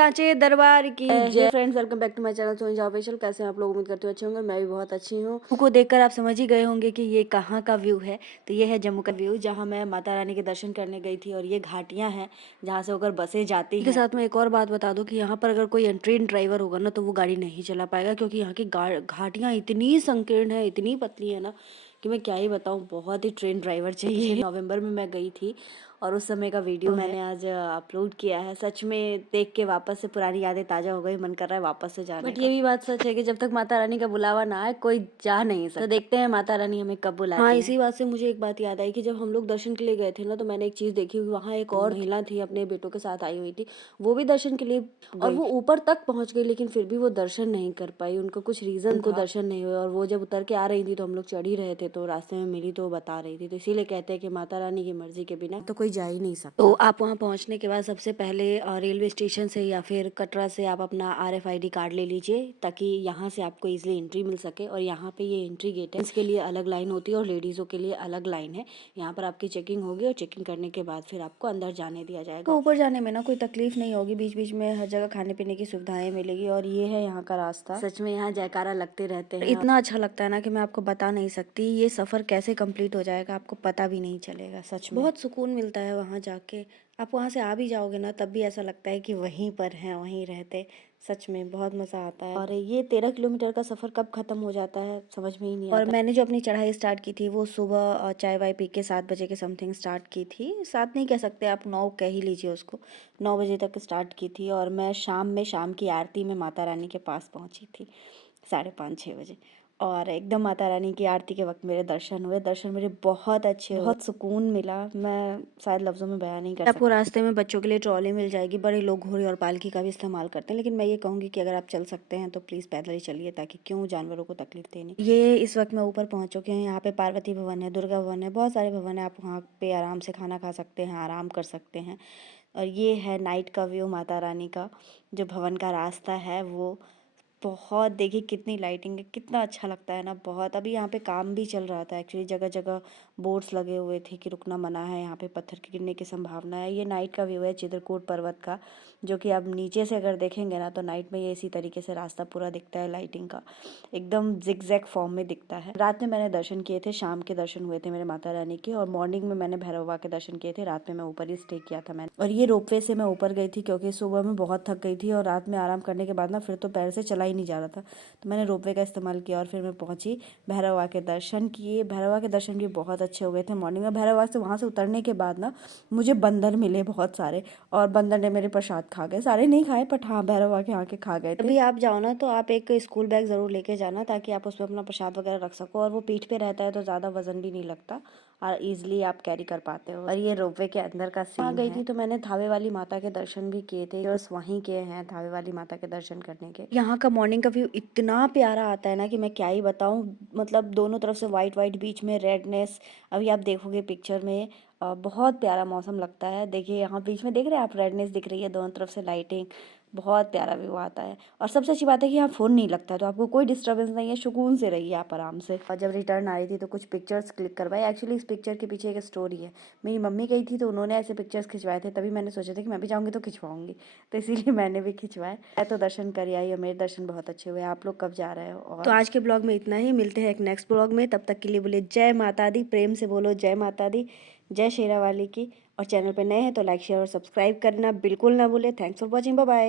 सांचे दरबार की जय। Friends, welcome back to my channel Sonia official. कैसे हैं आप लोग? उम्मीद करते हो अच्छे होंगे। मैं भी बहुत अच्छी हूँ। को देखकर आप समझ ही गए होंगे कि ये कहाँ का व्यू है। तो ये है जम्मू का व्यू, जहाँ मैं माता रानी के दर्शन करने गई थी। और ये घाटियाँ हैं जहाँ से होकर बसें जाती हैं। के साथ में एक और बात बता दूँ कि यहाँ पर अगर कोई ट्रेन ड्राइवर होगा ना तो वो गाड़ी नहीं चला पाएगा, क्योंकि यहाँ की घाटियाँ इतनी संकीर्ण है, इतनी पतली है ना कि मैं क्या ही बताऊँ। बहुत ही ट्रेन ड्राइवर चाहिए। नवंबर में मैं गई थी और उस समय का वीडियो मैंने आज अपलोड किया है। सच में देख के वापस से पुरानी यादें ताज़ा हो गई, मन कर रहा है वापस से जाने का। बट ये भी बात सच है कि जब तक माता रानी का बुलावा ना आए कोई जा नहीं सकता। तो देखते हैं माता रानी हमें कब बुलाती है। हाँ, इसी बात से मुझे एक बात याद आई कि जब हम लोग दर्शन के लिए गए थे ना, तो मैंने एक चीज़ देखी, वहाँ एक और महिला थी, अपने बेटों के साथ आई हुई थी। वो भी दर्शन के लिए और वो ऊपर तक पहुँच गई, लेकिन फिर भी वो दर्शन नहीं कर पाई। उनको कुछ रीज़न, उनको दर्शन नहीं हुए। और वो जब उतर के आ रही थी तो हम लोग चढ़ ही रहे थे, तो रास्ते में मिली तो वो बता रही थी। तो इसीलिए कहते हैं कि माता रानी की मर्जी के बिना तो कोई जा ही नहीं सकता। तो आप वहाँ पहुँचने के बाद सबसे पहले रेलवे स्टेशन से या फिर कटरा से आप अपना RFID कार्ड ले लीजिए, ताकि यहाँ से आपको इजीली एंट्री मिल सके। और यहाँ पे ये एंट्री गेट है, इसके लिए अलग लाइन होती है और लेडीज़ों के लिए अलग लाइन है। यहाँ पर आपकी चेकिंग होगी और चेकिंग करने के बाद फिर आपको अंदर जाने दिया जाएगा। तो ऊपर जाने में ना कोई तकलीफ नहीं होगी, बीच बीच में हर जगह खाने पीने की सुविधाएं मिलेगी। और ये है यहाँ का रास्ता। सच में यहाँ जयकारा लगते रहते हैं। इतना अच्छा लगता है ना कि मैं आपको बता नहीं सकती। ये सफ़र कैसे कंप्लीट हो जाएगा आपको पता भी नहीं चलेगा। सच में बहुत सुकून मिलता है वहाँ जाके। आप वहाँ से आ भी जाओगे ना तब भी ऐसा लगता है कि वहीं पर हैं, वहीं रहते। सच में बहुत मज़ा आता है। और ये 13 किलोमीटर का सफ़र कब ख़त्म हो जाता है समझ में ही नहीं आता। और मैंने जो अपनी चढ़ाई स्टार्ट की थी वो सुबह चाय वाय पी के 7 बजे के समथिंग स्टार्ट की थी। 7 नहीं कह सकते आप, 9 कह ही लीजिए उसको। 9 बजे तक स्टार्ट की थी और मैं शाम की आरती में माता रानी के पास पहुँची थी 5:30-6 बजे। और एकदम माता रानी की आरती के वक्त मेरे दर्शन हुए। दर्शन मेरे बहुत अच्छे, बहुत सुकून मिला। मैं शायद लफ्ज़ों में बयान नहीं कर सकती। आपको रास्ते में बच्चों के लिए ट्रॉली मिल जाएगी। बड़े लोग घोड़े और पालकी का भी इस्तेमाल करते हैं, लेकिन मैं ये कहूँगी कि अगर आप चल सकते हैं तो प्लीज़ पैदल ही चलिए, ताकि क्यों जानवरों को तकलीफ देनी। ये इस वक्त मैं ऊपर पहुँच चुके हैं। यहाँ पे पार्वती भवन है, दुर्गा भवन है, बहुत सारे भवन है। आप वहाँ पे आराम से खाना खा सकते हैं, आराम कर सकते हैं। और ये है नाइट का व्यू माता रानी का। जो भवन का रास्ता है वो बहुत, देखिए कितनी लाइटिंग है, कितना अच्छा लगता है ना बहुत। अभी यहाँ पे काम भी चल रहा था एक्चुअली। जगह जगह बोर्ड्स लगे हुए थे कि रुकना मना है, यहाँ पे पत्थर की गिरने की संभावना है। ये नाइट का व्यू है चित्रकूट पर्वत का, जो कि आप नीचे से अगर देखेंगे ना तो नाइट में ये इसी तरीके से रास्ता पूरा दिखता है। लाइटिंग का एकदम जिगजैग फॉर्म में दिखता है। रात में मैंने दर्शन किए थे, शाम के दर्शन हुए थे मेरे माता रानी के। और मॉर्निंग में मैंने भैरव बाबा के दर्शन किए थे। रात में मैं ऊपर ही स्टे किया था मैंने। और ये रोपवे से मैं ऊपर गई थी, क्योंकि सुबह में बहुत थक गई थी और रात में आराम करने के बाद ना फिर तो पैर से चला ही नहीं जा रहा था। तो मैंने रोपवे का इस्तेमाल किया और फिर मैं पहुंची, भैरव बाबा के दर्शन किए। भैरव बाबा के दर्शन भी बहुत अच्छे हो गए थे मॉर्निंग में। भैरव बाबा से वहाँ से उतरने के बाद ना मुझे बंदर मिले बहुत सारे, और बंदर ने मेरे प्रसाद खा गए। सारे नहीं खाए, बट हाँ भैरव बाबा के आके खा गए थे। अभी आप जाओ ना तो आप एक स्कूल बैग ज़रूर लेके जाना, ताकि आप उसमें अपना प्रसाद वगैरह रख सको। और वो पीठ पे रहता है तो ज़्यादा वजन भी नहीं लगता और ईजिली आप कैरी कर पाते हो। और ये रोपवे के अंदर का सीन गई थी तो मैंने थावे वाली माता के दर्शन भी किए थे। बस वहीं के हैं थावे वाली माता के दर्शन करने के। यहाँ का मॉर्निंग का व्यू इतना प्यारा आता है ना कि मैं क्या ही बताऊँ। मतलब दोनों तरफ से वाइट वाइट, बीच में रेडनेस। अभी आप देखोगे पिक्चर में बहुत प्यारा मौसम लगता है। देखिए यहाँ बीच में देख रहे हैं आप, रेडनेस दिख रही है, दोनों तरफ से लाइटिंग, बहुत प्यारा व्यू आता है। और सबसे अच्छी बात है कि यहाँ फ़ोन नहीं लगता है, तो आपको कोई डिस्टर्बेंस नहीं है, सुकून से रहिए आप आराम से। और जब रिटर्न आ रही थी तो कुछ पिक्चर्स क्लिक करवाए। एक्चुअली इस पिक्चर के पीछे एक स्टोरी है। मेरी मम्मी गई थी तो उन्होंने ऐसे पिक्चर्स खिंचवाए थे, तभी मैंने सोचा था कि मैं भी जाऊँगी तो खिंचवाऊँगी, तो इसीलिए मैंने भी खिंचवाए। मैं तो दर्शन कर आई और मेरे दर्शन बहुत अच्छे हुए। आप लोग कब जा रहे हो? और तो आज के ब्लॉग में इतना ही, मिलते हैं एक नेक्स्ट ब्लॉग में। तब तक के लिए बोले जय माता दी, प्रेम से बोलो जय माता दी, जय शेरा वाली की। और चैनल पे नए हैं तो लाइक शेयर और सब्सक्राइब करना बिल्कुल ना भूले। Thanks for watching, bye bye.